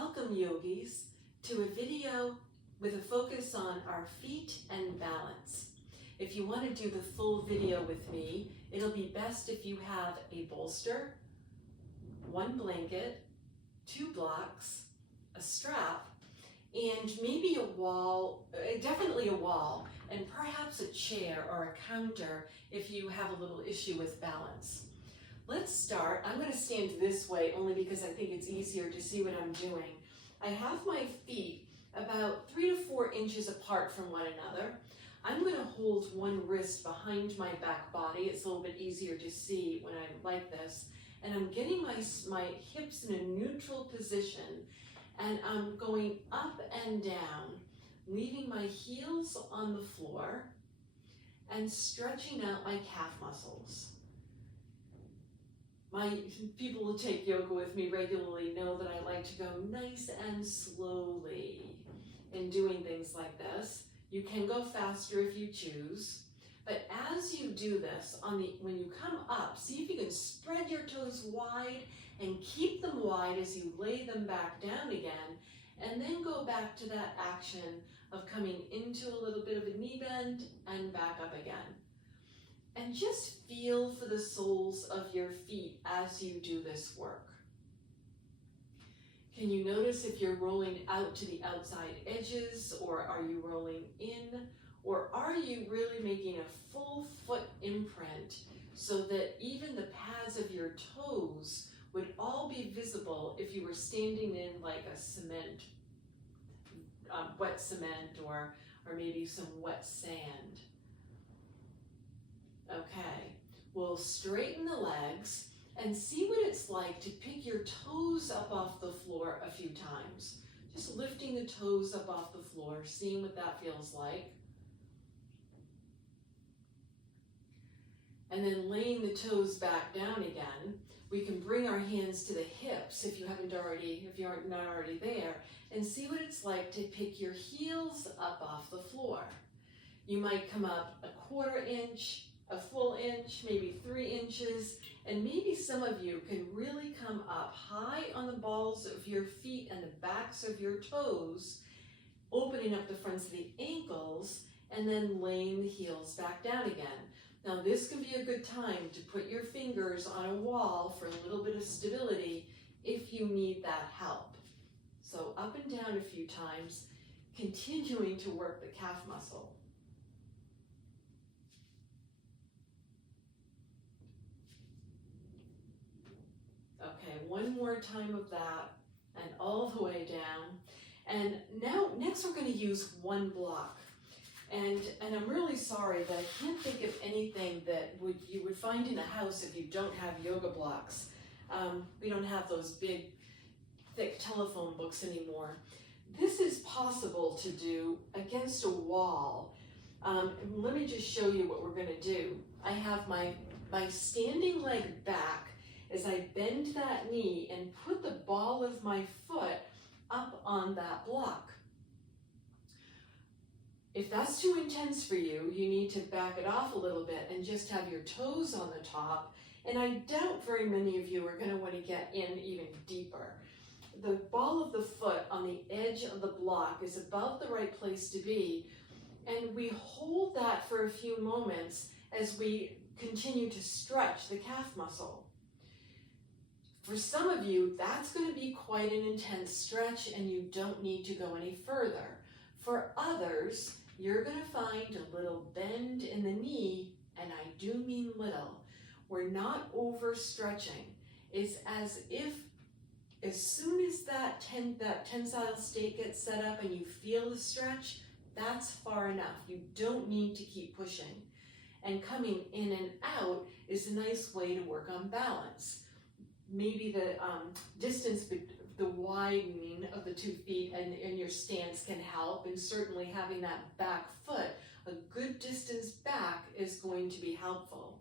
Welcome, yogis, to a video with a focus on our feet and balance. If you want to do the full video with me, it'll be best if you have a bolster, one blanket, 2 blocks, a strap, and maybe a wall, definitely a wall, and perhaps a chair or a counter if you have a little issue with balance. Let's start. I'm going to stand this way only because I think it's easier to see what I'm doing. I have my feet about 3 to 4 inches apart from one another. I'm going to hold one wrist behind my back body. It's a little bit easier to see when I'm like this. And I'm getting my hips in a neutral position, and I'm going up and down, leaving my heels on the floor and stretching out my calf muscles. People who take yoga with me regularly know that I like to go nice and slowly in doing things like this. You can go faster if you choose, but as you do this, when you come up, see if you can spread your toes wide and keep them wide as you lay them back down again, and then go back to that action of coming into a little bit of a knee bend and back up again. And just feel for the soles of your feet as you do this work. Can you notice if you're rolling out to the outside edges, or are you rolling in, or are you really making a full foot imprint so that even the pads of your toes would all be visible if you were standing in like a cement, wet cement, or maybe some wet sand. Okay, we'll straighten the legs and see what it's like to pick your toes up off the floor a few times. Just lifting the toes up off the floor, seeing what that feels like. And then laying the toes back down again. We can bring our hands to the hips if you're not already there, and see what it's like to pick your heels up off the floor. You might come up a 1/4 inch, a full inch, maybe 3 inches, and maybe some of you can really come up high on the balls of your feet and the backs of your toes, opening up the fronts of the ankles, and then laying the heels back down again. Now this can be a good time to put your fingers on a wall for a little bit of stability if you need that help. So up and down a few times, continuing to work the calf muscle. Okay, one more time of that, and all the way down. And next we're going to use one block. And I'm really sorry, but I can't think of anything that you would find in a house if you don't have yoga blocks. We don't have those big, thick telephone books anymore. This is possible to do against a wall. Let me just show you what we're going to do. I have my standing leg back as I bend that knee and put the ball of my foot up on that block. If that's too intense for you, you need to back it off a little bit and just have your toes on the top. And I doubt very many of you are going to want to get in even deeper. The ball of the foot on the edge of the block is about the right place to be. And we hold that for a few moments as we continue to stretch the calf muscle. For some of you, that's going to be quite an intense stretch and you don't need to go any further. For others, you're going to find a little bend in the knee, and I do mean little. We're not overstretching. It's as if as soon as that tensile state gets set up and you feel the stretch, that's far enough. You don't need to keep pushing. And coming in and out is a nice way to work on balance. Maybe the distance, the widening of the 2 feet and your stance can help, and certainly having that back foot a good distance back is going to be helpful.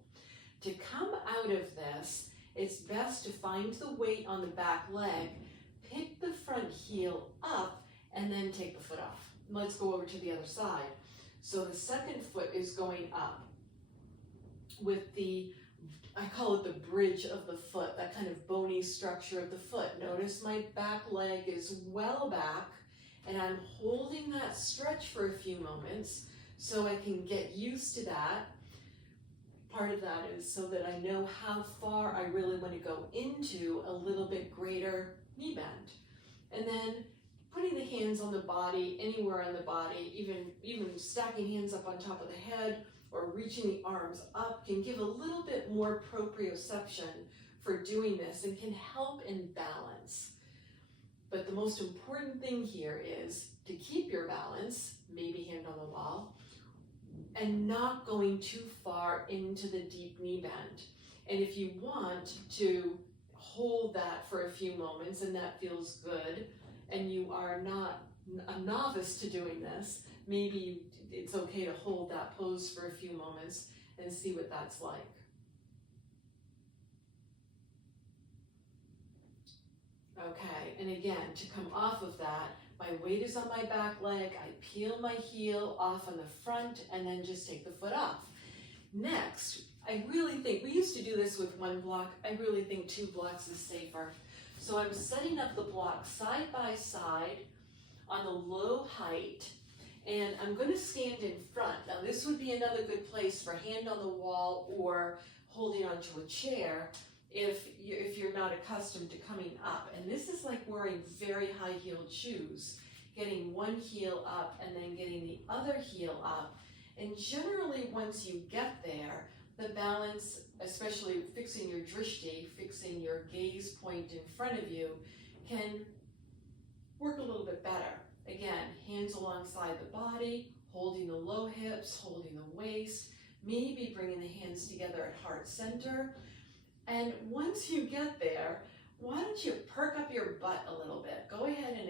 To come out of this, it's best to find the weight on the back leg, pick the front heel up, and then take the foot off. Let's go over to the other side. So the second foot is going up with the I call it the bridge of the foot, that kind of bony structure of the foot. Notice my back leg is well back, and I'm holding that stretch for a few moments so I can get used to that. Part of that is so that I know how far I really want to go into a little bit greater knee bend. And then putting the hands on the body, anywhere on the body, even stacking hands up on top of the head or reaching the arms up can give a little bit more proprioception for doing this and can help in balance. But the most important thing here is to keep your balance, maybe hand on the wall, and not going too far into the deep knee bend. And if you want to hold that for a few moments and that feels good, and you are not a novice to doing this, maybe it's okay to hold that pose for a few moments and see what that's like. Okay, and again, to come off of that, my weight is on my back leg, I peel my heel off on the front, and then just take the foot off. Next, I really think, we used to do this with one block, I really think 2 blocks is safer. So I'm setting up the block side by side on a low height, and I'm going to stand in front. Now this would be another good place for hand on the wall or holding onto a chair if you're not accustomed to coming up. And this is like wearing very high-heeled shoes, getting one heel up and then getting the other heel up. And generally once you get there, the balance, especially fixing your drishti, fixing your gaze point in front of you, can work a little bit better. Again, hands alongside the body, holding the low hips, holding the waist, maybe bringing the hands together at heart center. And once you get there, why don't you perk up your butt a little bit? Go ahead and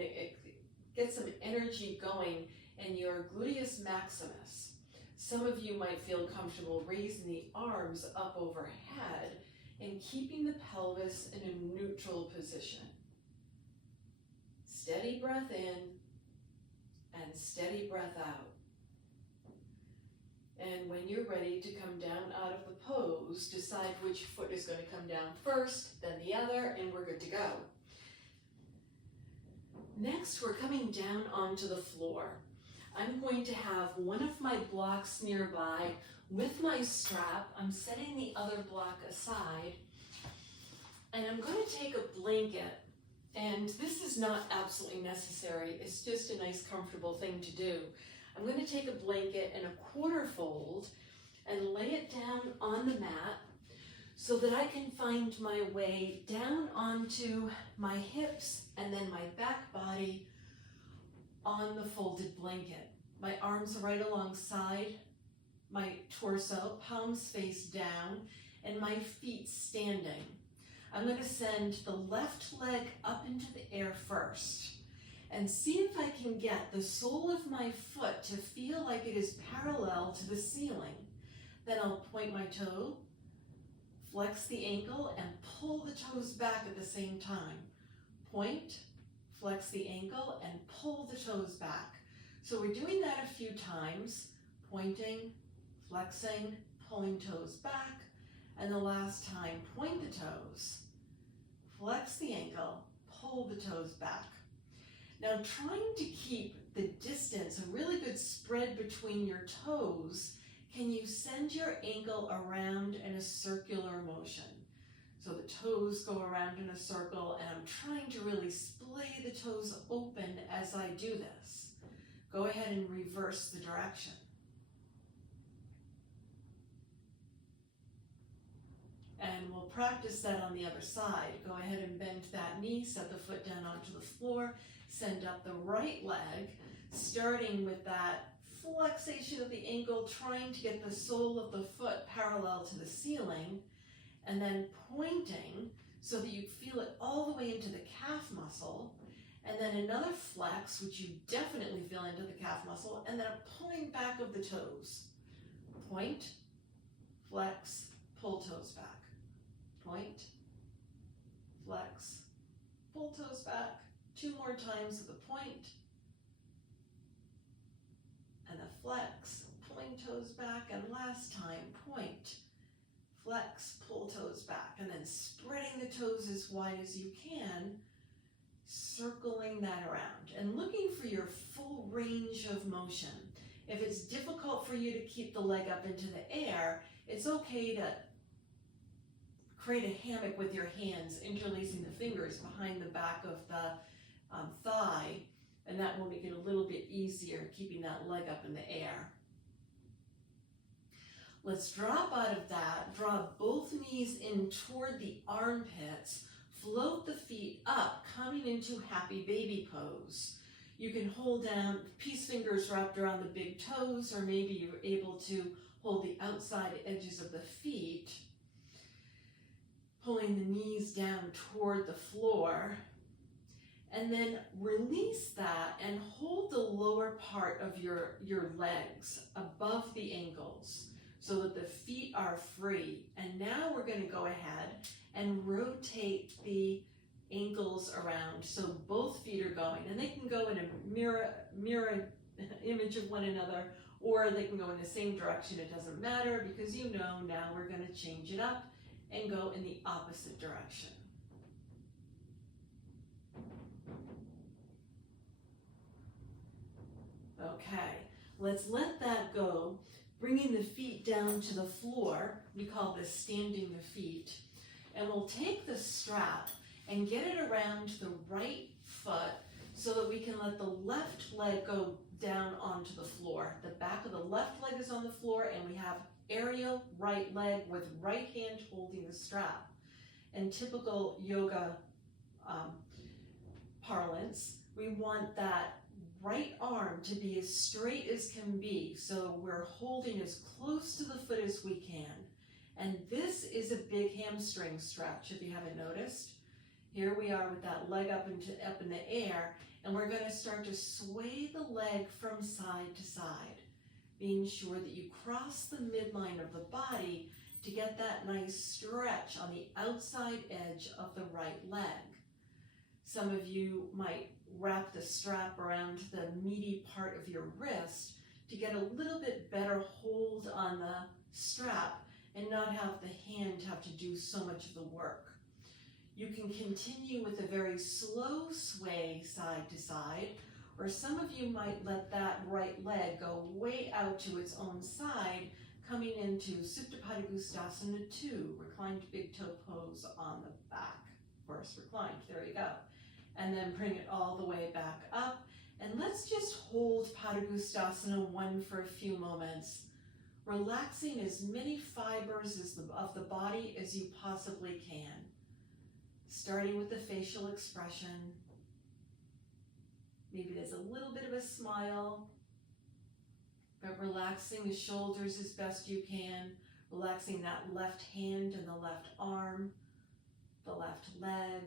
get some energy going in your gluteus maximus. Some of you might feel comfortable raising the arms up overhead and keeping the pelvis in a neutral position. Steady breath in and steady breath out. And when you're ready to come down out of the pose, decide which foot is going to come down first, then the other, and we're good to go. Next, we're coming down onto the floor. I'm going to have one of my blocks nearby with my strap. I'm setting the other block aside, and I'm going to take a blanket. And this is not absolutely necessary. It's just a nice, comfortable thing to do. I'm going to take a blanket and a quarter fold and lay it down on the mat so that I can find my way down onto my hips and then my back body on the folded blanket. My arms are right alongside my torso, palms face down, and my feet standing. I'm going to send the left leg up into the air first and see if I can get the sole of my foot to feel like it is parallel to the ceiling. Then I'll point my toe, flex the ankle, and pull the toes back at the same time. Point, flex the ankle, and pull the toes back. So we're doing that a few times, pointing, flexing, pulling toes back, and the last time, point the toes, flex the ankle, pull the toes back. Now trying to keep the distance, a really good spread between your toes, can you send your ankle around in a circular motion? So the toes go around in a circle, and I'm trying to really splay the toes open as I do this. Go ahead and reverse the direction. And we'll practice that on the other side. Go ahead and bend that knee, set the foot down onto the floor, send up the right leg, starting with that flexation of the ankle, trying to get the sole of the foot parallel to the ceiling, and then pointing so that you feel it all the way into the calf muscle, and then another flex, which you definitely feel into the calf muscle, and then a pulling back of the toes. Point, flex, pull toes back. Point, flex, pull toes back. 2 more times of the point and the flex, pulling toes back, and last time, point, flex, pull toes back, and then spreading the toes as wide as you can, circling that around and looking for your full range of motion. If it's difficult for you to keep the leg up into the air, it's okay to create a hammock with your hands, interlacing the fingers behind the back of the thigh, and that will make it a little bit easier keeping that leg up in the air. Let's drop out of that, draw both knees in toward the armpits, float the feet up, coming into happy baby pose. You can hold down, peace fingers wrapped around the big toes, or maybe you're able to hold the outside edges of the feet, pulling the knees down toward the floor, and then release that and hold the lower part of your legs above the ankles so that the feet are free. And now we're going to go ahead and rotate the ankles around so both feet are going, and they can go in a mirror image of one another, or they can go in the same direction. It doesn't matter, because you know now we're going to change it up and go in the opposite direction. Okay, let's let that go, bringing the feet down to the floor. We call this standing the feet. And we'll take the strap and get it around the right foot so that we can let the left leg go down onto the floor. The back of the left leg is on the floor, and we have aerial right leg with right hand holding the strap. In typical yoga parlance, we want that right arm to be as straight as can be, so we're holding as close to the foot as we can. And this is a big hamstring stretch, if you haven't noticed. Here we are with that leg up in the air, and we're going to start to sway the leg from side to side, being sure that you cross the midline of the body to get that nice stretch on the outside edge of the right leg. Some of you might wrap the strap around the meaty part of your wrist to get a little bit better hold on the strap and not have the hand have to do so much of the work. You can continue with a very slow sway side to side, or some of you might let that right leg go way out to its own side, coming into Supta Padangusthasana 2, reclined big toe pose on the back. First reclined, there you go. And then bring it all the way back up. And let's just hold Padangusthasana 1 for a few moments, relaxing as many fibers of the body as you possibly can. Starting with the facial expression. Maybe there's a little bit of a smile, but relaxing the shoulders as best you can, relaxing that left hand and the left arm, the left leg.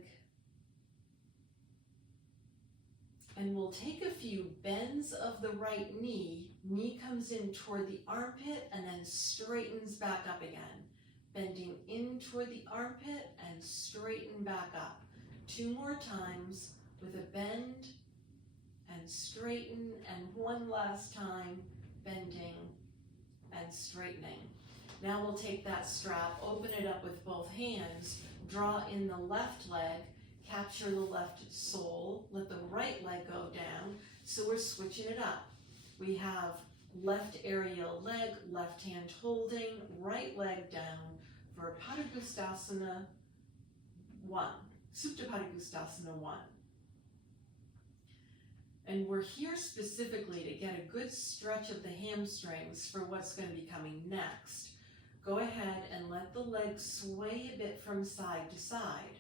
And we'll take a few bends of the right knee. Knee comes in toward the armpit and then straightens back up again. Bending in toward the armpit and straighten back up. 2 more times with a bend and straighten, and one last time, bending and straightening. Now we'll take that strap, open it up with both hands, draw in the left leg, capture the left sole, let the right leg go down, so we're switching it up. We have left aerial leg, left hand holding, right leg down for Padangusthasana 1, Supta Padangusthasana 1. And we're here specifically to get a good stretch of the hamstrings for what's going to be coming next. Go ahead and let the legs sway a bit from side to side.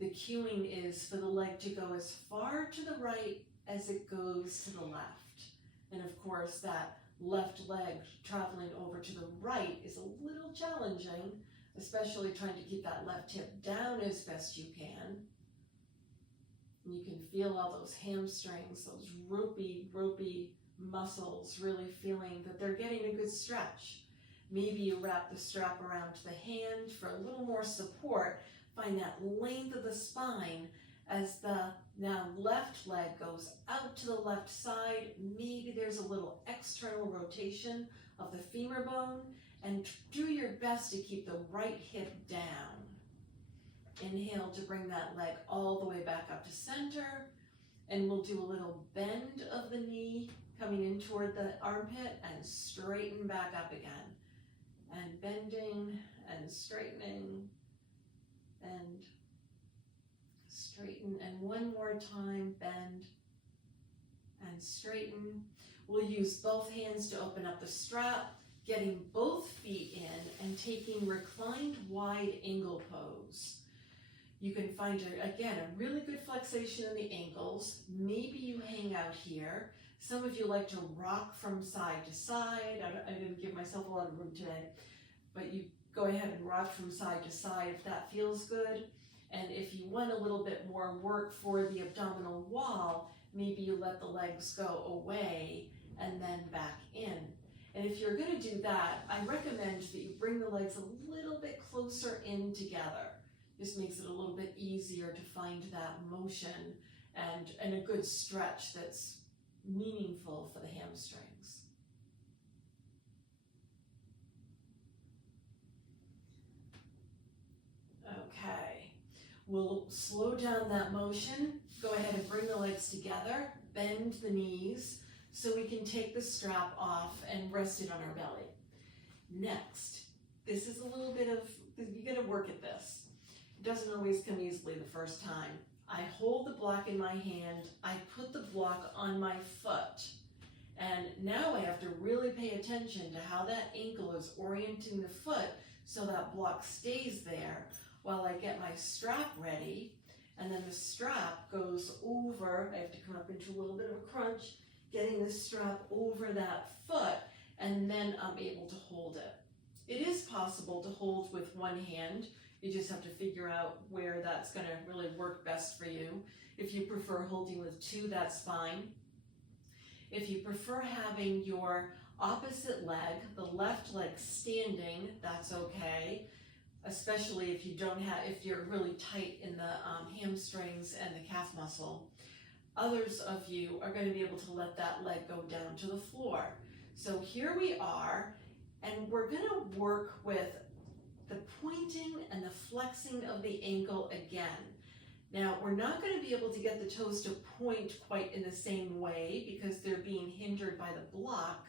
The cueing is for the leg to go as far to the right as it goes to the left. And of course, that left leg traveling over to the right is a little challenging, especially trying to keep that left hip down as best you can. And you can feel all those hamstrings, those ropey muscles, really feeling that they're getting a good stretch. Maybe you wrap the strap around the hand for a little more support. Find that length of the spine as the now left leg goes out to the left side. Maybe there's a little external rotation of the femur bone, and do your best to keep the right hip down. Inhale to bring that leg all the way back up to center, and we'll do a little bend of the knee coming in toward the armpit and straighten back up again. And bending and straightening and straighten, and one more time, bend and straighten. We'll use both hands to open up the strap, getting both feet in and taking reclined wide ankle pose. You can find, again, a really good flexation in the ankles. Maybe you hang out here. Some of you like to rock from side to side. I didn't give myself a lot of room today, but you go ahead and rock from side to side if that feels good. And if you want a little bit more work for the abdominal wall, maybe you let the legs go away and then back in. And if you're going to do that, I recommend that you bring the legs a little bit closer in together. This makes it a little bit easier to find that motion and a good stretch that's meaningful for the hamstrings. Okay, we'll slow down that motion. Go ahead and bring the legs together, bend the knees so we can take the strap off and rest it on our belly. Next, this is a little bit of, you gotta work at this. It doesn't always come easily the first time. I hold the block in my hand, I put the block on my foot, and now I have to really pay attention to how that ankle is orienting the foot so that block stays there while I get my strap ready, and then the strap goes over. I have to come up into a little bit of a crunch, getting the strap over that foot, and then I'm able to hold it. It is possible to hold with one hand. You just have to figure out where that's going to really work best for you. If you prefer holding with two, that's fine. If you prefer having your opposite leg, the left leg standing, that's okay. Especially if you don't have, if you're really tight in the hamstrings and the calf muscle. Others of you are going to be able to let that leg go down to the floor. So here we are, and we're going to work with the pointing and the flexing of the ankle again. Now, we're not going to be able to get the toes to point quite in the same way because they're being hindered by the block,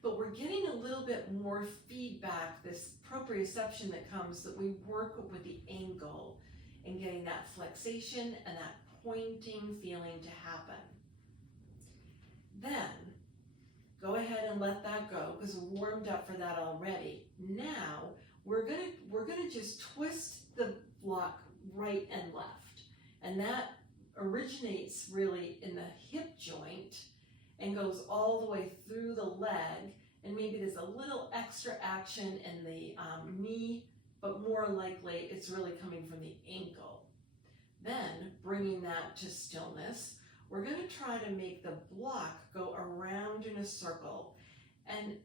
but we're getting a little bit more feedback, this proprioception that comes that we work with the ankle and getting that flexation and that pointing feeling to happen. Then, go ahead and let that go because we're warmed up for that already. Now, we're gonna just twist the block right and left. And that originates really in the hip joint and goes all the way through the leg. And maybe there's a little extra action in the knee, but more likely it's really coming from the ankle. Then, bringing that to stillness, we're going to try to make the block go around in a circle. And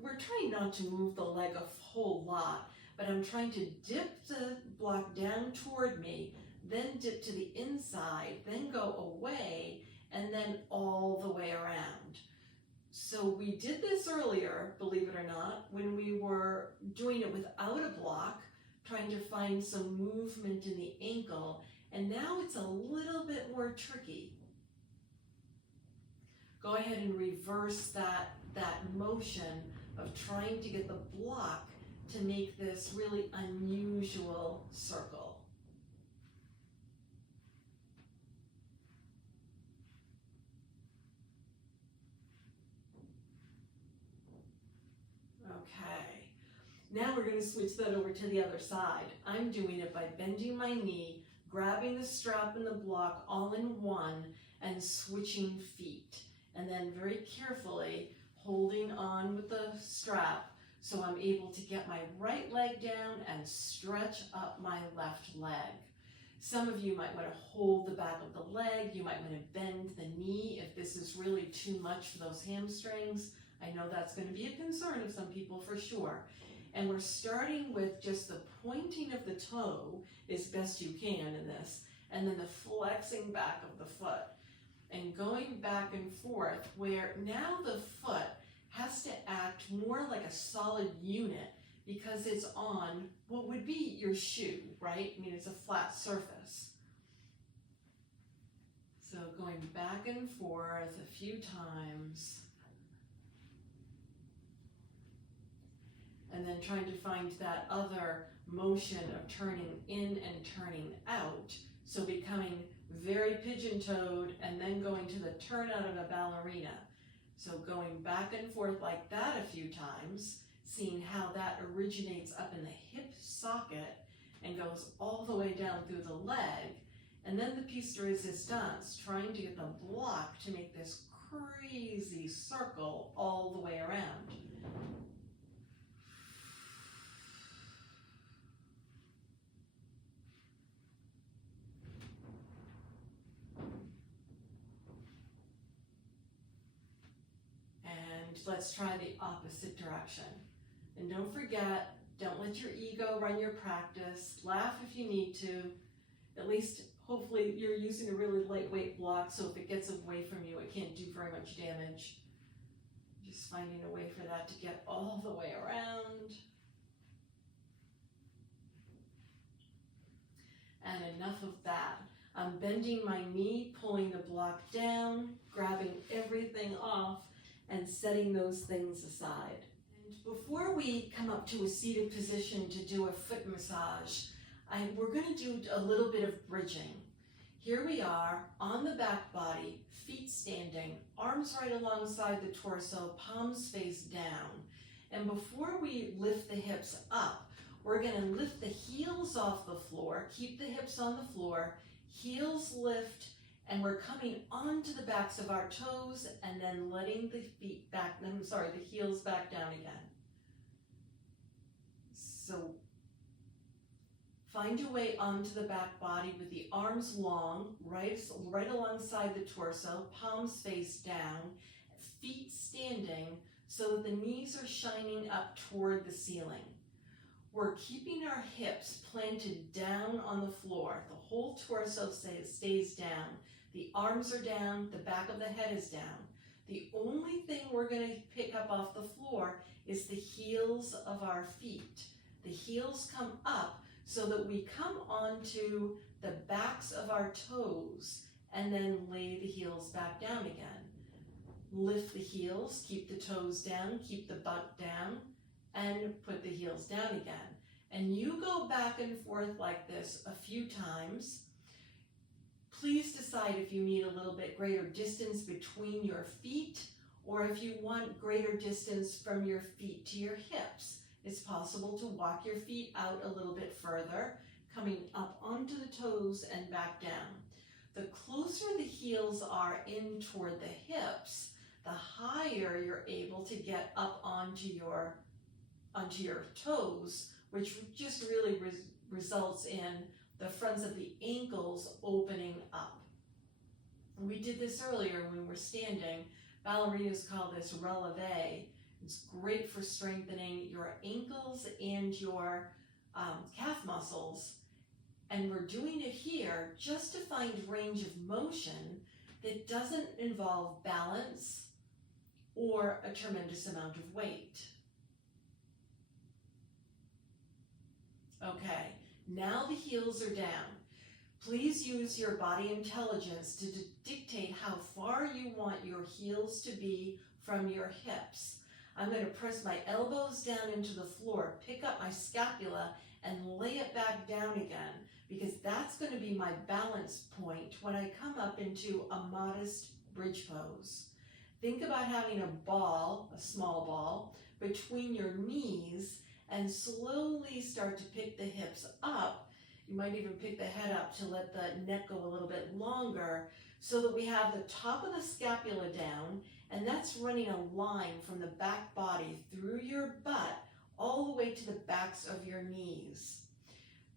we're trying not to move the leg a whole lot, but I'm trying to dip the block down toward me, then dip to the inside, then go away, and then all the way around. So we did this earlier, believe it or not, when we were doing it without a block, trying to find some movement in the ankle, and now it's a little bit more tricky. Go ahead and reverse that motion of trying to get the block to make this really unusual circle. Okay, now we're going to switch that over to the other side. I'm doing it by bending my knee, grabbing the strap and the block all in one, and switching feet. And then very carefully holding on with the strap so I'm able to get my right leg down and stretch up my left leg. Some of you might want to hold the back of the leg. You might want to bend the knee if this is really too much for those hamstrings. I know that's going to be a concern of some people for sure. And we're starting with just the pointing of the toe as best you can in this, and then the flexing back of the foot. And going back and forth where now the foot has to act more like a solid unit because it's on what would be your shoe, right? I mean, it's a flat surface. So going back and forth a few times. And then trying to find that other motion of turning in and turning out. So becoming very pigeon-toed and then going to the turn out of a ballerina. So going back and forth like that a few times, seeing how that originates up in the hip socket and goes all the way down through the leg. And then the piece de resistance, trying to get the block to make this crazy circle all the way around. And let's try the opposite direction. And don't forget, don't let your ego run your practice. Laugh if you need to. At least, hopefully, you're using a really lightweight block, so if it gets away from you, it can't do very much damage. Just finding a way for that to get all the way around. And enough of that. I'm bending my knee, pulling the block down, grabbing everything off, and setting those things aside. And before we come up to a seated position to do a foot massage, we're going to do a little bit of bridging. Here we are on the back body, feet standing, arms right alongside the torso, palms face down. And before we lift the hips up, we're going to lift the heels off the floor, keep the hips on the floor, heels lift, and we're coming onto the backs of our toes and then letting the heels back down again. So find your way onto the back body with the arms long, right alongside the torso, palms face down, feet standing so that the knees are shining up toward the ceiling. We're keeping our hips planted down on the floor. The whole torso stays down. The arms are down, the back of the head is down. The only thing we're going to pick up off the floor is the heels of our feet. The heels come up so that we come onto the backs of our toes and then lay the heels back down again. Lift the heels, keep the toes down, keep the butt down, and put the heels down again. And you go back and forth like this a few times. Please decide if you need a little bit greater distance between your feet or if you want greater distance from your feet to your hips. It's possible to walk your feet out a little bit further, coming up onto the toes and back down. The closer the heels are in toward the hips, the higher you're able to get up onto your toes, which just really results in the fronts of the ankles opening up. And we did this earlier when we were standing. Ballerinas call this releve. It's great for strengthening your ankles and your calf muscles. And we're doing it here just to find range of motion that doesn't involve balance or a tremendous amount of weight. Okay, now the heels are down. Please use your body intelligence to dictate how far you want your heels to be from your hips. I'm going to press my elbows down into the floor, pick up my scapula, and lay it back down again, because that's going to be my balance point when I come up into a modest bridge pose. Think about having a ball, a small ball, between your knees and slowly start to pick the hips up. You might even pick the head up to let the neck go a little bit longer so that we have the top of the scapula down, and that's running a line from the back body through your butt all the way to the backs of your knees.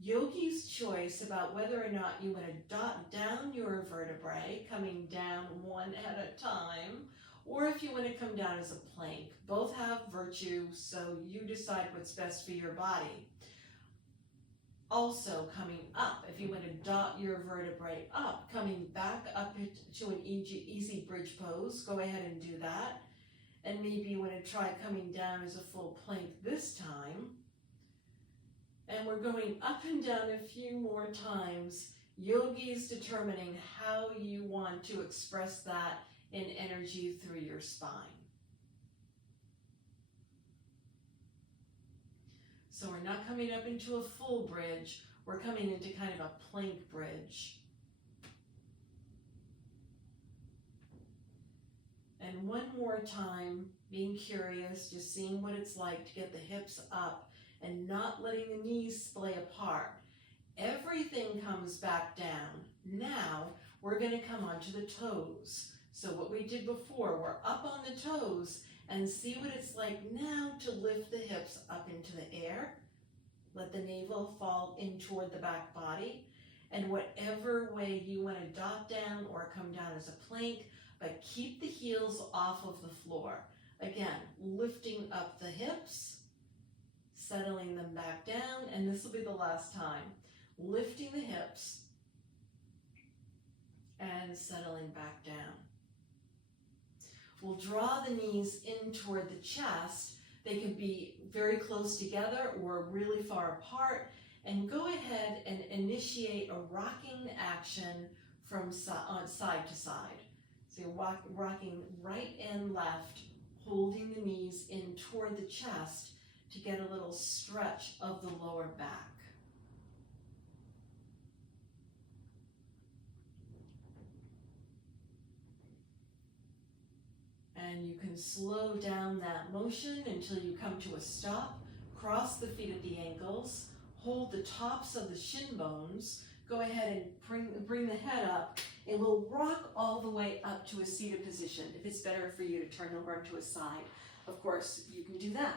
Yogi's choice about whether or not you want to dot down your vertebrae, coming down one at a time, or if you want to come down as a plank. Both have virtue, so you decide what's best for your body. Also coming up, if you want to dot your vertebrae up, coming back up to an easy bridge pose, go ahead and do that. And maybe you want to try coming down as a full plank this time. And we're going up and down a few more times. Yogi is determining how you want to express that in energy through your spine. So we're not coming up into a full bridge, we're coming into kind of a plank bridge. And one more time, being curious, just seeing what it's like to get the hips up and not letting the knees splay apart. Everything comes back down. Now we're going to come onto the toes. So what we did before, we're up on the toes, and see what it's like now to lift the hips up into the air. Let the navel fall in toward the back body. And whatever way you want to dot down or come down as a plank, but keep the heels off of the floor. Again, lifting up the hips, settling them back down, and this will be the last time. Lifting the hips and settling back down. We'll draw the knees in toward the chest. They can be very close together or really far apart. And go ahead and initiate a rocking action from side to side. So you're rocking right and left, holding the knees in toward the chest to get a little stretch of the lower back. And you can slow down that motion until you come to a stop. Cross the feet at the ankles. Hold the tops of the shin bones. Go ahead and bring the head up. And we'll rock all the way up to a seated position. If it's better for you to turn over to a side, of course, you can do that.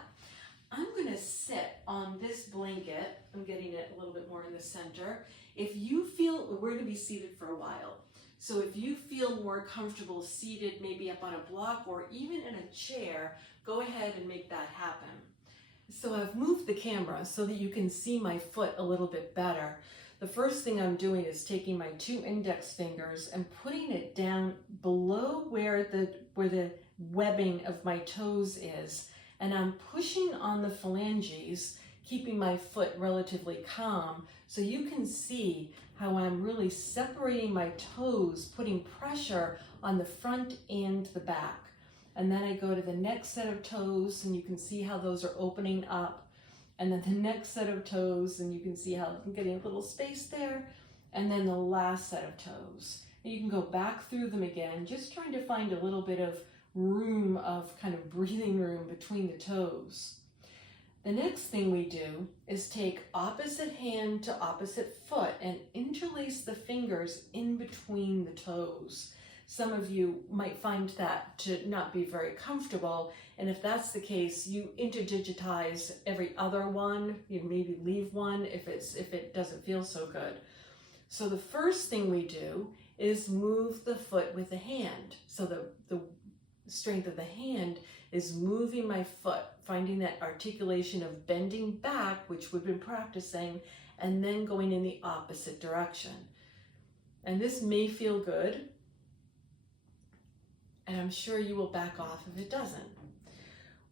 I'm going to sit on this blanket. I'm getting it a little bit more in the center. If you feel, we're going to be seated for a while. So if you feel more comfortable seated, maybe up on a block or even in a chair, go ahead and make that happen. So I've moved the camera so that you can see my foot a little bit better. The first thing I'm doing is taking my 2 index fingers and putting it down below where the webbing of my toes is. And I'm pushing on the phalanges, keeping my foot relatively calm, so you can see how I'm really separating my toes, putting pressure on the front and the back. And then I go to the next set of toes, and you can see how those are opening up. And then the next set of toes, and you can see how I'm getting a little space there. And then the last set of toes. And you can go back through them again, just trying to find a little bit of room, of kind of breathing room between the toes. The next thing we do is take opposite hand to opposite foot and interlace the fingers in between the toes. Some of you might find that to not be very comfortable, and if that's the case, you interdigitize every other one. You maybe leave one if it doesn't feel so good. So the first thing we do is move the foot with the hand. So the strength of the hand is moving my foot, finding that articulation of bending back, which we've been practicing, and then going in the opposite direction. And this may feel good, and I'm sure you will back off if it doesn't.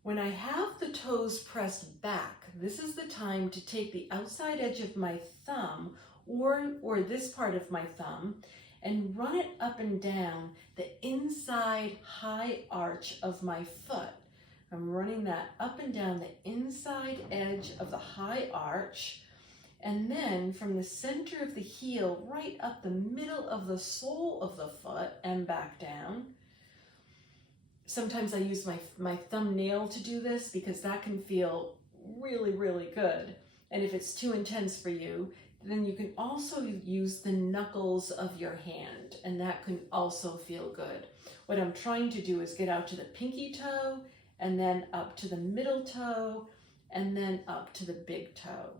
When I have the toes pressed back, this is the time to take the outside edge of my thumb or this part of my thumb and run it up and down the inside high arch of my foot. I'm running that up and down the inside edge of the high arch, and then from the center of the heel right up the middle of the sole of the foot and back down. Sometimes I use my thumbnail to do this because that can feel really, really good. And if it's too intense for you, then you can also use the knuckles of your hand, and that can also feel good. What I'm trying to do is get out to the pinky toe, and then up to the middle toe, and then up to the big toe.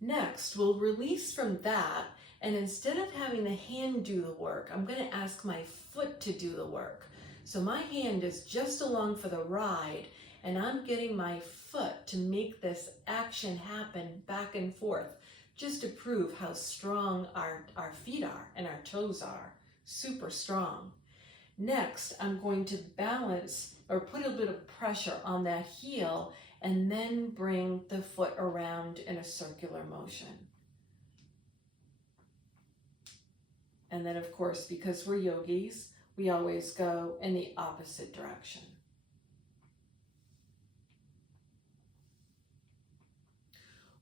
Next, we'll release from that, and instead of having the hand do the work, I'm going to ask my foot to do the work. So my hand is just along for the ride, and I'm getting my foot to make this action happen back and forth, just to prove how strong our feet are and our toes are. Super strong. Next, I'm going to balance or put a bit of pressure on that heel and then bring the foot around in a circular motion. And then, of course, because we're yogis, we always go in the opposite direction.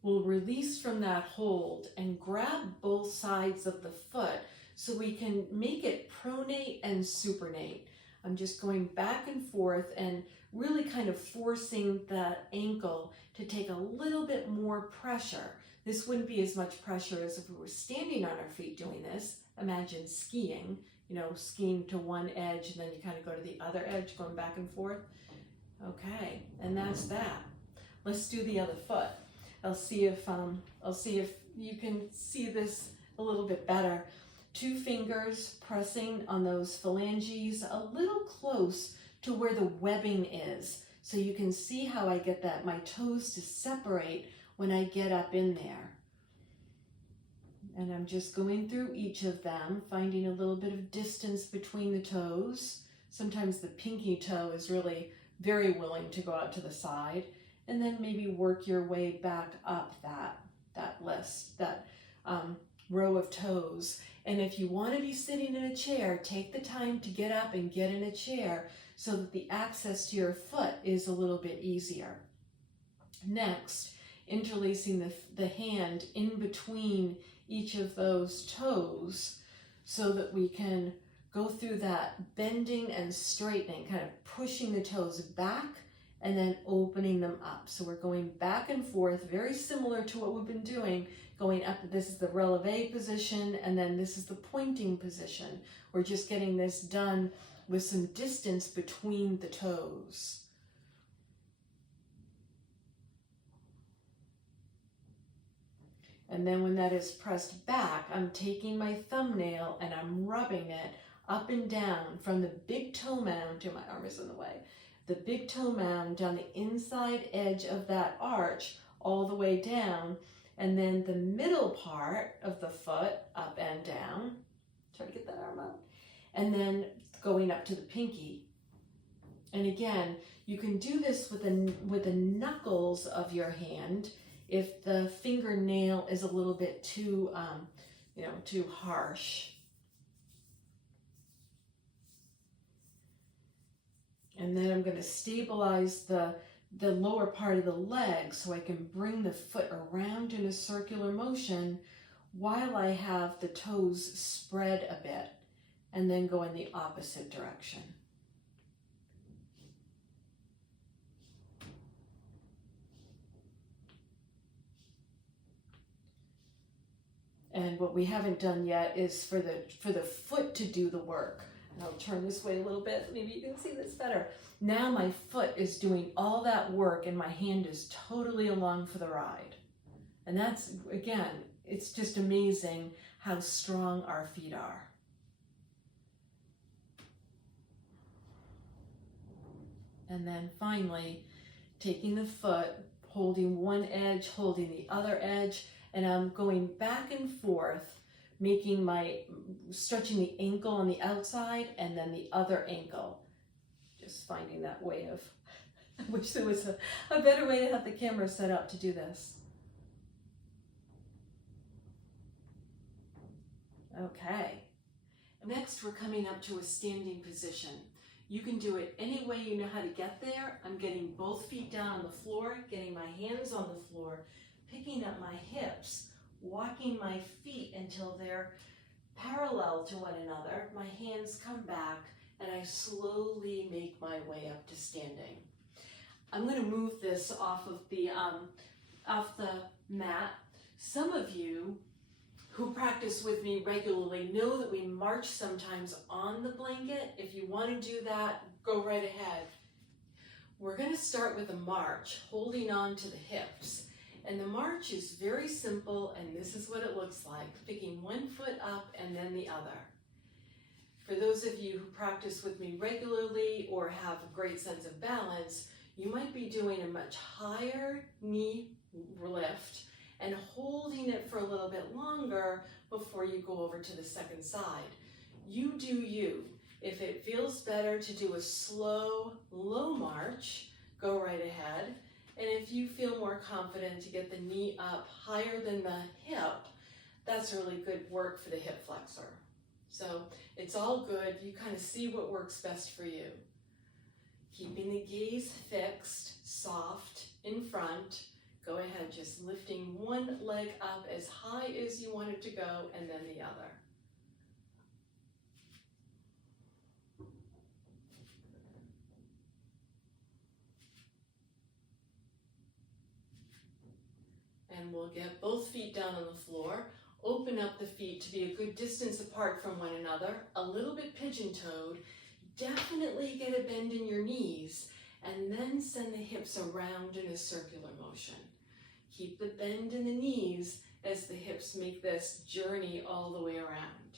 We'll release from that hold and grab both sides of the foot so we can make it pronate and supinate. I'm just going back and forth and really kind of forcing the ankle to take a little bit more pressure. This wouldn't be as much pressure as if we were standing on our feet doing this. Imagine skiing, skiing to one edge and then you kind of go to the other edge, going back and forth. Okay, and that's that. Let's do the other foot. I'll see if you can see this a little bit better. 2 fingers pressing on those phalanges a little close to where the webbing is. So you can see how I get my toes to separate when I get up in there. And I'm just going through each of them, finding a little bit of distance between the toes. Sometimes the pinky toe is really very willing to go out to the side. And then maybe work your way back up that list, that row of toes. And if you want to be sitting in a chair, take the time to get up and get in a chair so that the access to your foot is a little bit easier. Next, interlacing the hand in between each of those toes so that we can go through that bending and straightening, kind of pushing the toes back and then opening them up. So we're going back and forth, very similar to what we've been doing, going up. This is the releve position, and then this is the pointing position. We're just getting this done with some distance between the toes. And then when that is pressed back, I'm taking my thumbnail and I'm rubbing it up and down from the big toe mound, my arm is in the way, the big toe mound down the inside edge of that arch all the way down, and then the middle part of the foot up and down. Try to get that arm up. And then going up to the pinky. And again, you can do this with the knuckles of your hand if the fingernail is a little bit too, too harsh. And then I'm going to stabilize the lower part of the leg so I can bring the foot around in a circular motion while I have the toes spread a bit, and then go in the opposite direction. And what we haven't done yet is for the foot to do the work. And I'll turn this way a little bit, maybe you can see this better. Now my foot is doing all that work and my hand is totally along for the ride. And that's, again, it's just amazing how strong our feet are. And then finally, taking the foot, holding one edge, holding the other edge, and I'm going back and forth, stretching the ankle on the outside and then the other ankle. Just finding that way of, I wish there was a better way to have the camera set up to do this. Okay. Next, we're coming up to a standing position. You can do it any way you know how to get there. I'm getting both feet down on the floor, getting my hands on the floor, picking up my hips, walking my feet until they're parallel to one another. My hands come back and I slowly make my way up to standing. I'm going to move this off the mat. Some of you who practice with me regularly know that we march sometimes on the blanket. If you want to do that, go right ahead. We're going to start with a march, holding on to the hips. And the march is very simple, and this is what it looks like, picking one foot up and then the other. For those of you who practice with me regularly or have a great sense of balance, you might be doing a much higher knee lift and holding it for a little bit longer before you go over to the second side. You do you. If it feels better to do a slow, low march, go right ahead. And if you feel more confident to get the knee up higher than the hip, that's really good work for the hip flexor. So it's all good. You kind of see what works best for you. Keeping the gaze fixed, soft in front. Go ahead, just lifting one leg up as high as you want it to go, and then the other. And we'll get both feet down on the floor. Open up the feet to be a good distance apart from one another, a little bit pigeon-toed. Definitely get a bend in your knees, and then send the hips around in a circular motion. Keep the bend in the knees as the hips make this journey all the way around.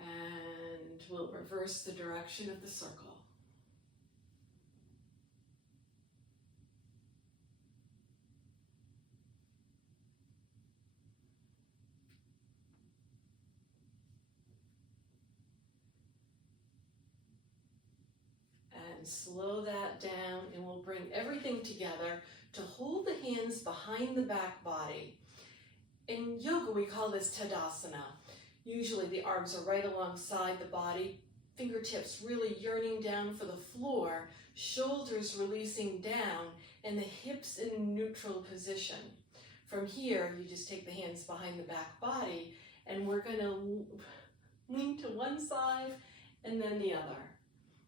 And we'll reverse the direction of the circle. And slow that down, and we'll bring everything together to hold the hands behind the back body. In yoga, we call this Tadasana. Usually the arms are right alongside the body, fingertips really yearning down for the floor, shoulders releasing down, and the hips in a neutral position. From here, you just take the hands behind the back body, and we're going to lean to one side and then the other.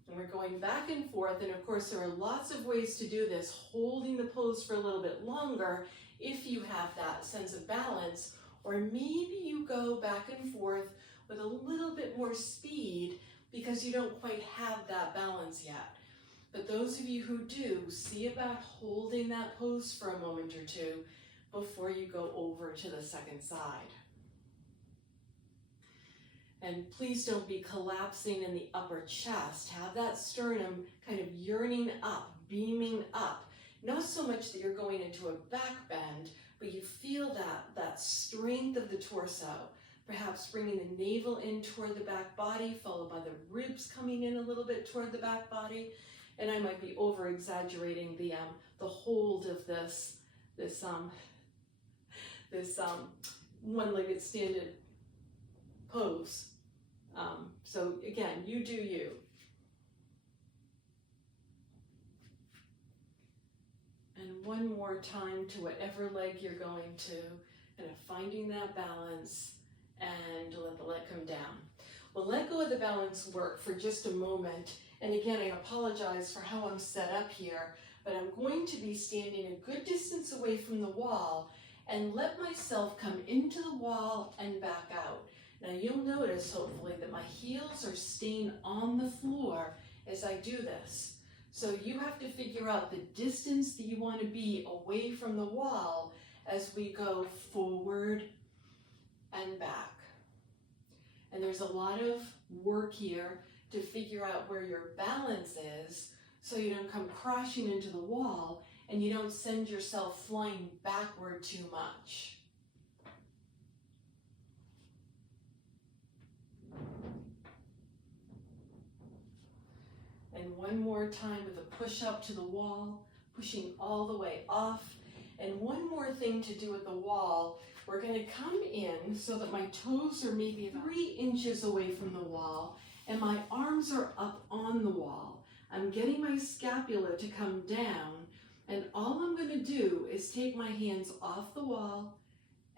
And we're going back and forth, and of course there are lots of ways to do this, holding the pose for a little bit longer if you have that sense of balance, or maybe you go back and forth with a little bit more speed because you don't quite have that balance yet. But those of you who do, see about holding that pose for a moment or two before you go over to the second side. And please don't be collapsing in the upper chest. Have that sternum kind of yearning up, beaming up. Not so much that you're going into a back bend, but you feel that strength of the torso. Perhaps bringing the navel in toward the back body, followed by the ribs coming in a little bit toward the back body. And I might be over-exaggerating the hold of this one-legged standing pose. So again, you do you. And one more time to whatever leg you're going to, kind of finding that balance, and let the leg come down. We'll let go of the balance work for just a moment. And again, I apologize for how I'm set up here, but I'm going to be standing a good distance away from the wall and let myself come into the wall and back out. Now you'll notice, hopefully, that my heels are staying on the floor as I do this. So you have to figure out the distance that you want to be away from the wall as we go forward and back. And there's a lot of work here to figure out where your balance is so you don't come crashing into the wall and you don't send yourself flying backward too much. And one more time with a push up to the wall, pushing all the way off. And one more thing to do with the wall, we're going to come in so that my toes are maybe 3 inches away from the wall and my arms are up on the wall. I'm getting my scapula to come down, and all I'm going to do is take my hands off the wall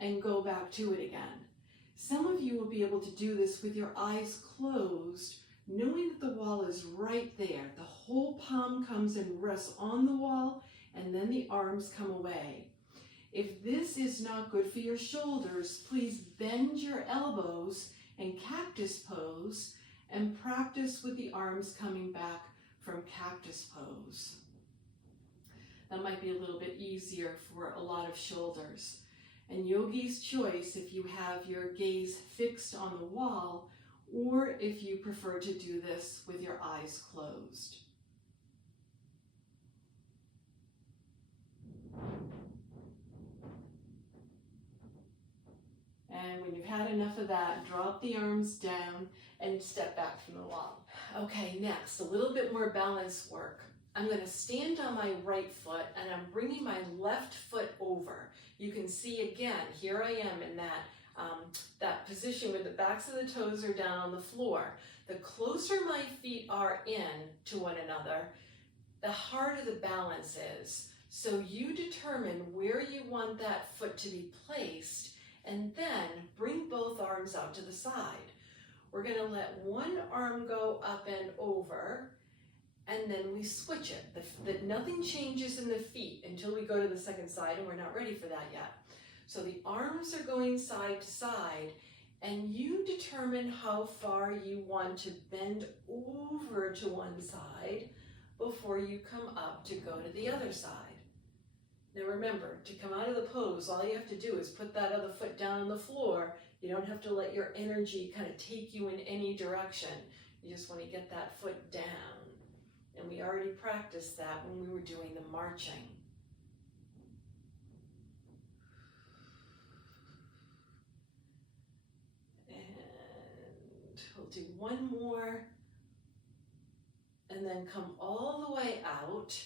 and go back to it again. Some of you will be able to do this with your eyes closed, knowing that the wall is right there. The whole palm comes and rests on the wall, and then the arms come away. If this is not good for your shoulders, please bend your elbows and cactus pose and practice with the arms coming back from cactus pose. That might be a little bit easier for a lot of shoulders. And yogi's choice if you have your gaze fixed on the wall, or if you prefer to do this with your eyes closed. enough of that, drop the arms down and step back from the wall. Okay, next, a little bit more balance work. I'm going to stand on my right foot and I'm bringing my left foot over. You can see again, here I am in that position where the backs of the toes are down on the floor. The closer my feet are in to one another, the harder the balance is. So you determine where you want that foot to be placed and then bring both arms out to the side. We're going to let one arm go up and over, and then we switch it. Nothing changes in the feet until we go to the second side, and we're not ready for that yet. So the arms are going side to side, and you determine how far you want to bend over to one side before you come up to go to the other side. Now remember, to come out of the pose, all you have to do is put that other foot down on the floor. You don't have to let your energy kind of take you in any direction. You just want to get that foot down. And we already practiced that when we were doing the marching. And we'll do one more. And then come all the way out.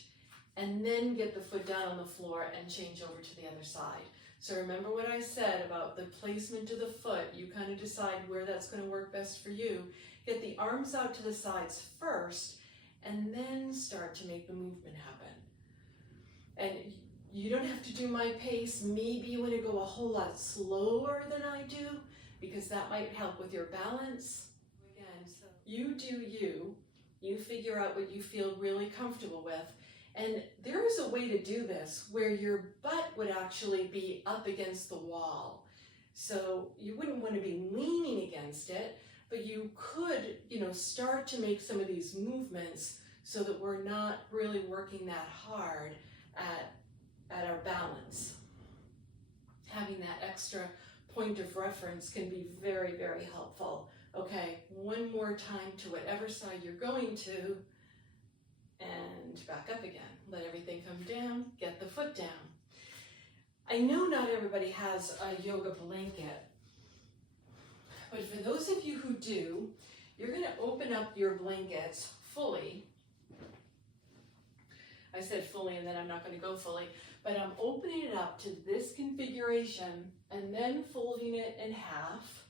And then get the foot down on the floor and change over to the other side. So remember what I said about the placement of the foot. You kind of decide where that's going to work best for you. Get the arms out to the sides first, and then start to make the movement happen. And you don't have to do my pace. Maybe you want to go a whole lot slower than I do, because that might help with your balance. Again, so you do you. You figure out what you feel really comfortable with. And there is a way to do this where your butt would actually be up against the wall. So you wouldn't want to be leaning against it, but you could, start to make some of these movements so that we're not really working that hard at our balance. Having that extra point of reference can be very, very helpful. Okay, one more time to whatever side you're going to, and back up again. Let everything come down, get the foot down. I know not everybody has a yoga blanket, but for those of you who do, you're going to open up your blankets fully. I said fully and then I'm not going to go fully, but I'm opening it up to this configuration and then folding it in half.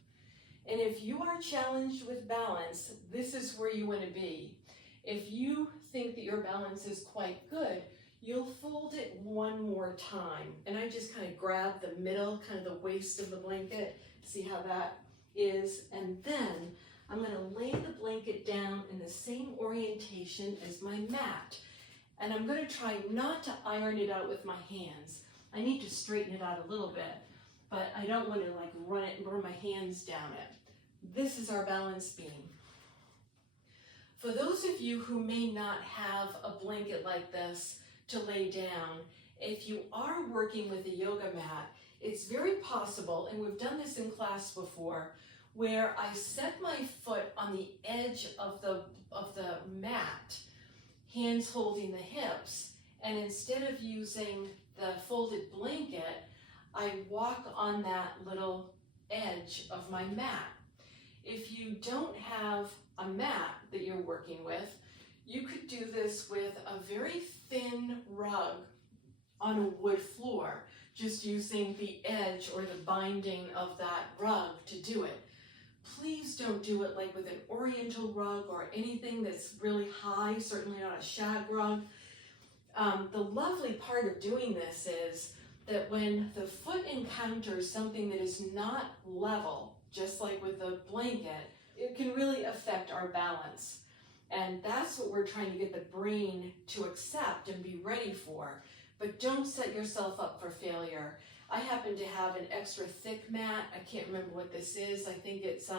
And if you are challenged with balance, this is where you want to be. If you think that your balance is quite good, you'll fold it one more time. And I just kind of grab the middle, kind of the waist of the blanket, see how that is. And then I'm going to lay the blanket down in the same orientation as my mat. And I'm going to try not to iron it out with my hands. I need to straighten it out a little bit, but I don't want to run it and run my hands down it. This is our balance beam. For those of you who may not have a blanket like this to lay down, if you are working with a yoga mat, it's very possible, and we've done this in class before, where I set my foot on the edge of the mat, hands holding the hips, and instead of using the folded blanket, I walk on that little edge of my mat. If you don't have a mat that you're working with, you could do this with a very thin rug on a wood floor, just using the edge or the binding of that rug to do it. Please don't do it like with an oriental rug or anything that's really high, certainly not a shag rug. The lovely part of doing this is that when the foot encounters something that is not level, just like with the blanket, it can really affect our balance. And that's what we're trying to get the brain to accept and be ready for. But don't set yourself up for failure. I happen to have an extra thick mat. I can't remember what this is. I think it's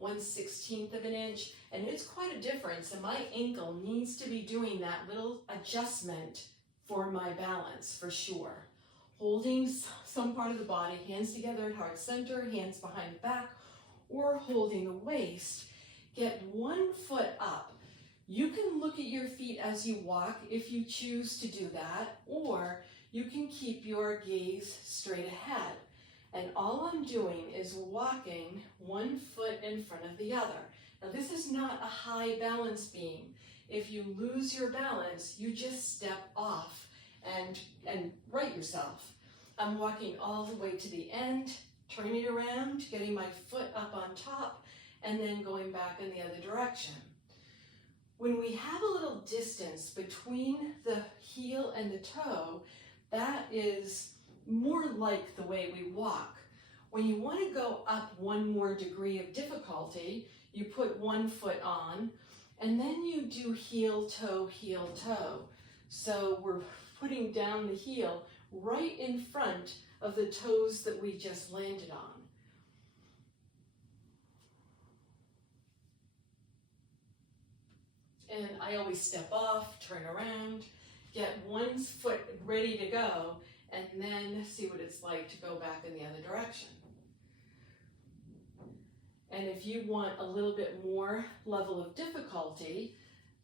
1/16 of an inch, and it's quite a difference. And my ankle needs to be doing that little adjustment for my balance, for sure. Holding some part of the body, hands together at heart center, hands behind the back, or holding the waist. Get one foot up. You can look at your feet as you walk if you choose to do that, or you can keep your gaze straight ahead. And all I'm doing is walking one foot in front of the other. Now this is not a high balance beam. If you lose your balance, you just step off and right yourself. I'm walking all the way to the end, turning around, getting my foot up on top, and then going back in the other direction. When we have a little distance between the heel and the toe, that is more like the way we walk. When you want to go up one more degree of difficulty, you put one foot on, and then you do heel, toe, heel, toe. So we're putting down the heel right in front of the toes that we just landed on. And I always step off, turn around, get one foot ready to go, and then see what it's like to go back in the other direction. And if you want a little bit more level of difficulty,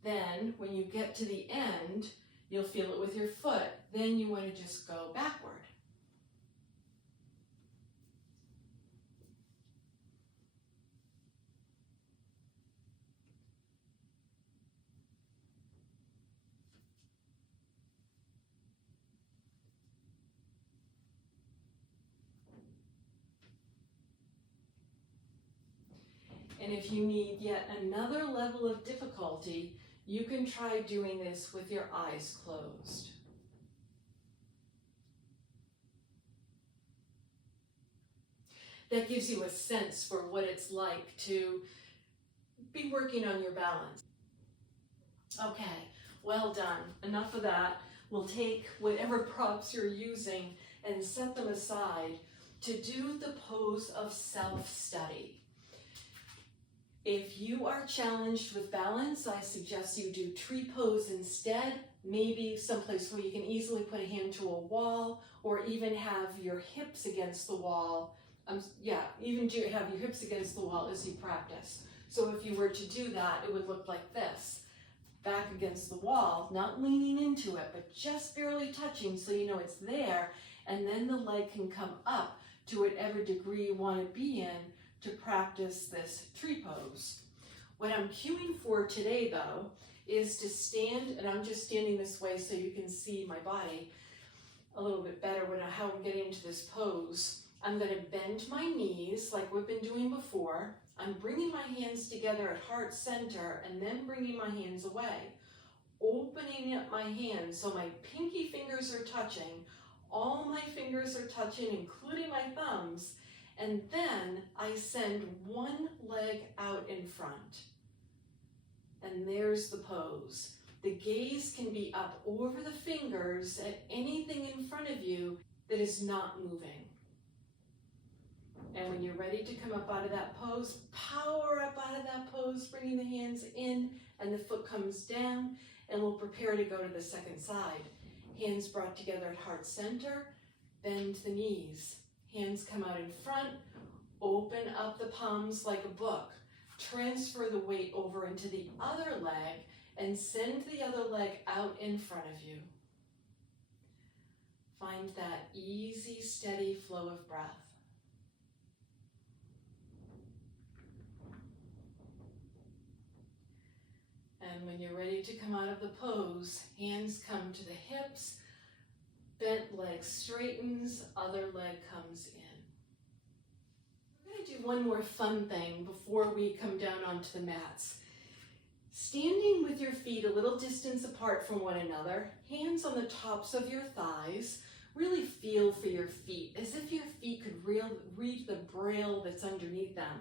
then when you get to the end, you'll feel it with your foot. Then you want to just go backward. And if you need yet another level of difficulty, you can try doing this with your eyes closed. That gives you a sense for what it's like to be working on your balance. Okay, well done. Enough of that. We'll take whatever props you're using and set them aside to do the pose of self-study. If you are challenged with balance, I suggest you do tree pose instead, maybe someplace where you can easily put a hand to a wall, or even have your hips against the wall. Even have your hips against the wall as you practice. So if you were to do that, it would look like this. Back against the wall, not leaning into it, but just barely touching so you know it's there, and then the leg can come up to whatever degree you want to be in to practice this tree pose. What I'm cueing for today, though, is to stand, and I'm just standing this way so you can see my body a little bit better how I'm getting into this pose. I'm going to bend my knees like we've been doing before. I'm bringing my hands together at heart center and then bringing my hands away. Opening up my hands so my pinky fingers are touching. All my fingers are touching, including my thumbs. And then I send one leg out in front. And there's the pose. The gaze can be up over the fingers at anything in front of you that is not moving. And when you're ready to come up out of that pose, power up out of that pose, bringing the hands in and the foot comes down, and we'll prepare to go to the second side. Hands brought together at heart center, bend the knees. Hands come out in front, open up the palms like a book. Transfer the weight over into the other leg and send the other leg out in front of you. Find that easy, steady flow of breath. And when you're ready to come out of the pose, hands come to the hips, bent leg straightens, other leg comes in. We're going to do one more fun thing before we come down onto the mats. Standing with your feet a little distance apart from one another, hands on the tops of your thighs, really feel for your feet, as if your feet could read the braille that's underneath them.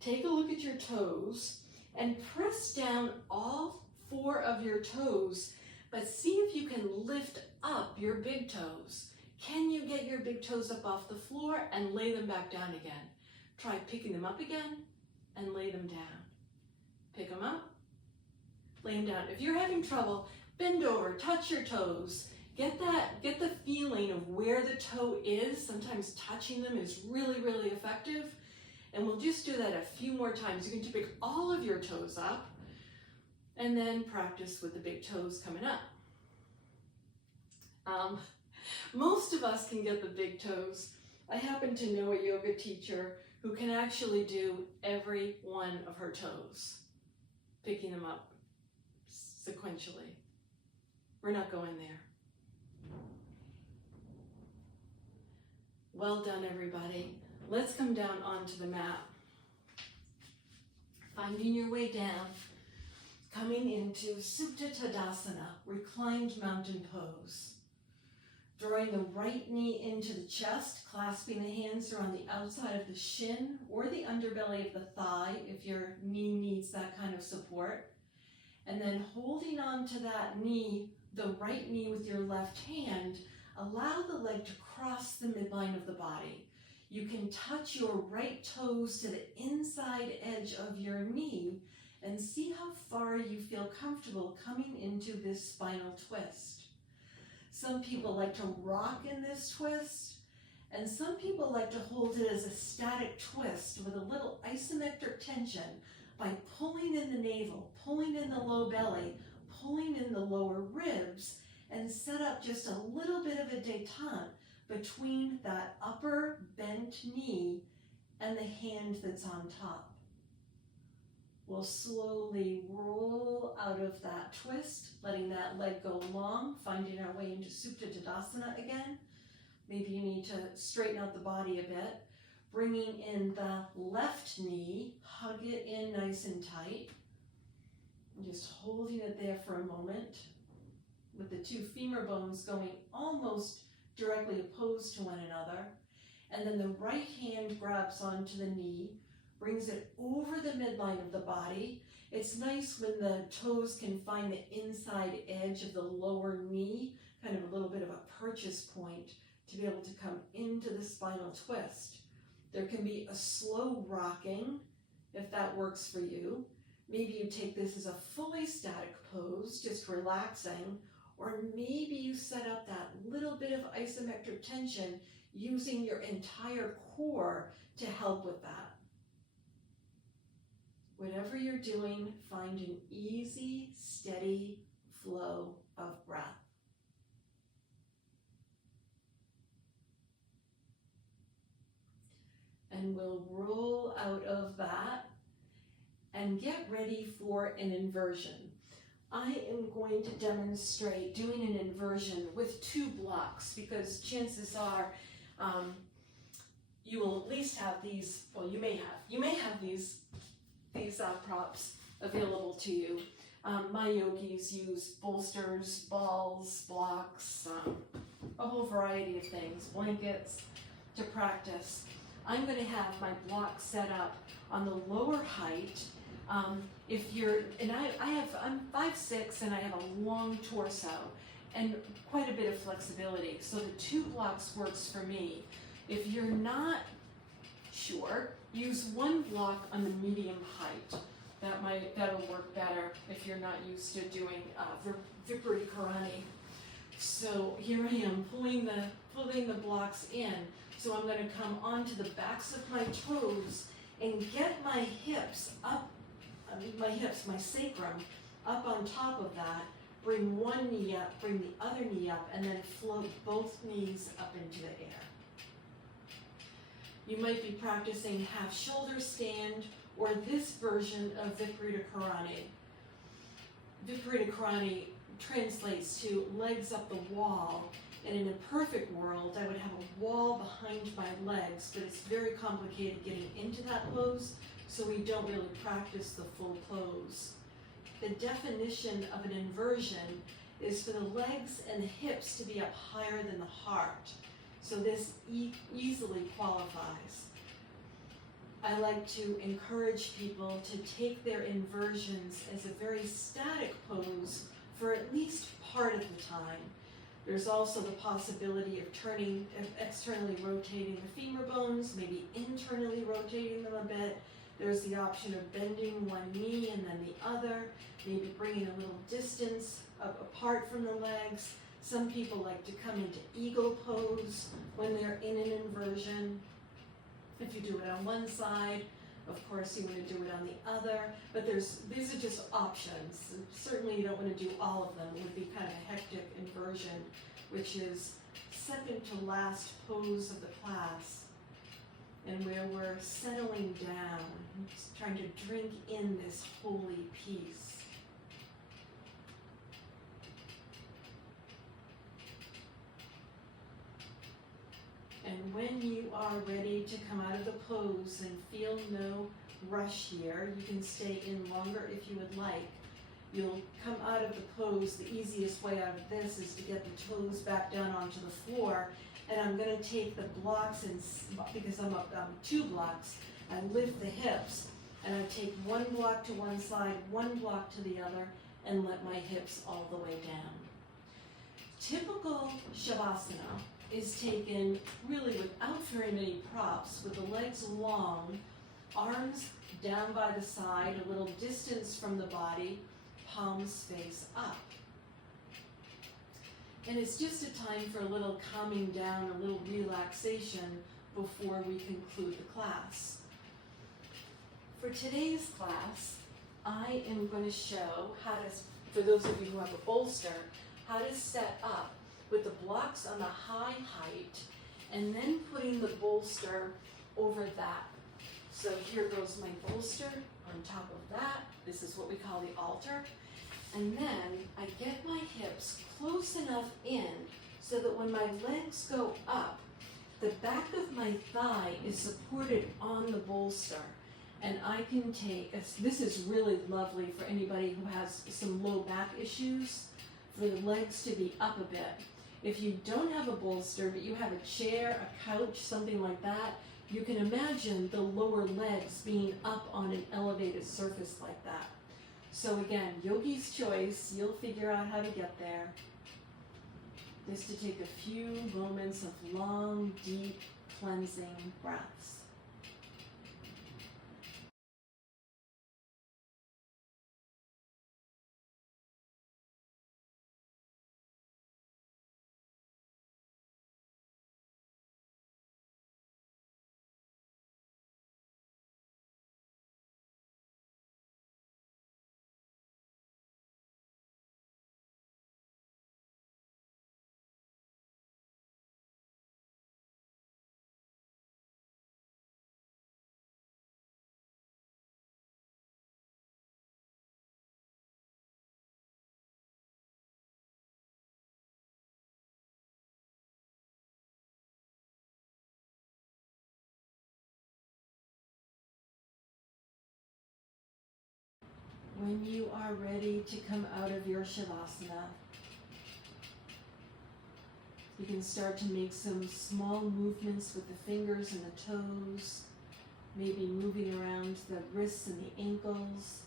Take a look at your toes and press down all 4 of your toes, but see if you can lift up your big toes. Can you get your big toes up off the floor and lay them back down again? Try picking them up again and lay them down. Pick them up, lay them down. If you're having trouble, bend over, touch your toes. Get the feeling of where the toe is. Sometimes touching them is really, really effective. And we'll just do that a few more times. You can pick all of your toes up and then practice with the big toes coming up. Most of us can get the big toes I happen to know a yoga teacher who can actually do every one of her toes, picking them up sequentially. We're not going there. Well done, everybody. Let's come down onto the mat. Finding your way down, coming into Supta Tadasana, reclined mountain pose. Drawing the right knee into the chest, clasping the hands around the outside of the shin or the underbelly of the thigh if your knee needs that kind of support. And then holding on to that knee, the right knee with your left hand, allow the leg to cross the midline of the body. You can touch your right toes to the inside edge of your knee and see how far you feel comfortable coming into this spinal twist. Some people like to rock in this twist, and some people like to hold it as a static twist with a little isometric tension by pulling in the navel, pulling in the low belly, pulling in the lower ribs, and set up just a little bit of a détente between that upper bent knee and the hand that's on top. We'll slowly roll out of that twist, letting that leg go long, finding our way into Supta Tadasana again. Maybe you need to straighten out the body a bit. Bringing in the left knee, hug it in nice and tight. And just holding it there for a moment, with the two femur bones going almost directly opposed to one another. And then the right hand grabs onto the knee, brings it over the midline of the body. It's nice when the toes can find the inside edge of the lower knee, kind of a little bit of a purchase point to be able to come into the spinal twist. There can be a slow rocking if that works for you. Maybe you take this as a fully static pose, just relaxing, or maybe you set up that little bit of isometric tension using your entire core to help with that. Whatever you're doing, find an easy, steady flow of breath. And we'll roll out of that and get ready for an inversion. I am going to demonstrate doing an inversion with 2 blocks because chances are you will at least have these, well, you may have these props available to you. My yogis use bolsters, balls, blocks, a whole variety of things, blankets to practice. I'm going to have my block set up on the lower height. I'm 5'6" and I have a long torso and quite a bit of flexibility. So the 2 blocks works for me. If you're not sure, use 1 block on the medium height. That'll work better if you're not used to doing Viparita Karani. So here I am pulling the blocks in. So I'm going to come onto the backs of my toes and get my hips up, my sacrum up on top of that. Bring one knee up, bring the other knee up, and then float both knees up into the air. You might be practicing half shoulder stand or this version of Viparita Karani. Viparita Karani translates to legs up the wall, and in a perfect world I would have a wall behind my legs, but it's very complicated getting into that pose, so we don't really practice the full pose. The definition of an inversion is for the legs and the hips to be up higher than the heart. So this easily qualifies. I like to encourage people to take their inversions as a very static pose for at least part of the time. There's also the possibility of externally rotating the femur bones, maybe internally rotating them a bit. There's the option of bending one knee and then the other, maybe bringing a little distance apart from the legs. Some people like to come into eagle pose when they're in an inversion. If you do it on one side, of course you want to do it on the other, but these are just options. Certainly you don't want to do all of them. It would be kind of a hectic inversion which is second to last pose of the class, and where we're settling down, just trying to drink in this holy peace. And when you are ready to come out of the pose and feel no rush here, you can stay in longer if you would like. You'll come out of the pose. The easiest way out of this is to get the toes back down onto the floor. And I'm going to take the blocks, and because I'm up 2 blocks, I lift the hips. And I take 1 block to one side, 1 block to the other, and let my hips all the way down. Typical Shavasana is taken really without very many props, with the legs long, arms down by the side, a little distance from the body, palms face up. And it's just a time for a little calming down, a little relaxation before we conclude the class. For today's class, I am going to show how to, for those of you who have a bolster, how to set up with the blocks on the high height and then putting the bolster over that. So here goes my bolster on top of that. This is what we call the altar. And then I get my hips close enough in so that when my legs go up, the back of my thigh is supported on the bolster. And I can take, this is really lovely for anybody who has some low back issues, for the legs to be up a bit. If you don't have a bolster, but you have a chair, a couch, something like that, you can imagine the lower legs being up on an elevated surface like that. So again, yogi's choice, you'll figure out how to get there. Just to take a few moments of long, deep, cleansing breaths. When you are ready to come out of your Shavasana, you can start to make some small movements with the fingers and the toes, maybe moving around the wrists and the ankles,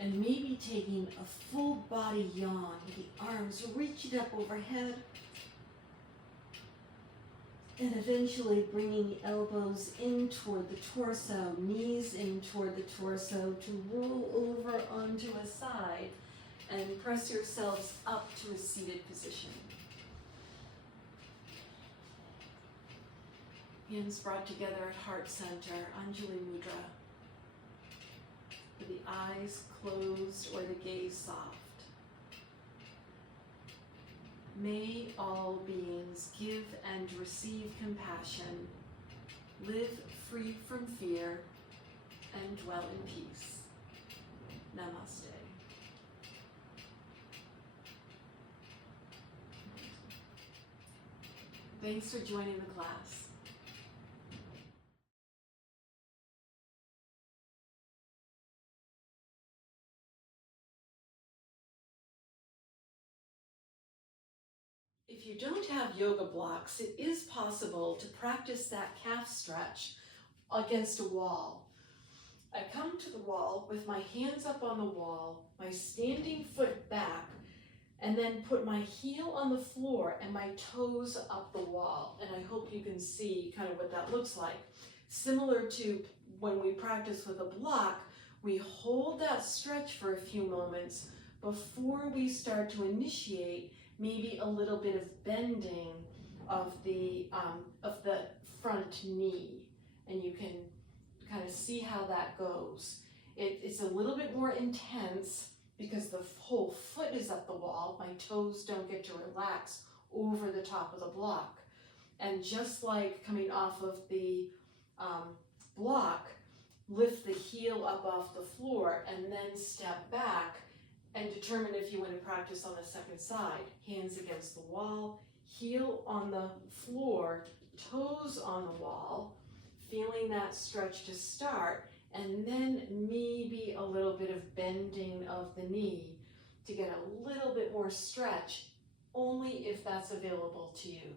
and maybe taking a full body yawn with the arms reaching up overhead, and eventually bringing the elbows in toward the torso, knees in toward the torso, to roll over onto a side and press yourselves up to a seated position. Hands brought together at heart center, Anjali Mudra, with the eyes closed or the gaze soft. May all beings give and receive compassion, live free from fear, and dwell in peace. Namaste. Thanks for joining the class. If you don't have yoga blocks, it is possible to practice that calf stretch against a wall. I come to the wall with my hands up on the wall, my standing foot back, and then put my heel on the floor and my toes up the wall. And I hope you can see kind of what that looks like. Similar to when we practice with a block, we hold that stretch for a few moments before we start to initiate maybe a little bit of bending of the front knee, and you can kind of see how that goes. It's a little bit more intense because the whole foot is at the wall, my toes don't get to relax over the top of the block. And just like coming off of the block, lift the heel up off the floor and then step back and determine if you want to practice on the second side. Hands against the wall, heel on the floor, toes on the wall, feeling that stretch to start, and then maybe a little bit of bending of the knee to get a little bit more stretch, only if that's available to you.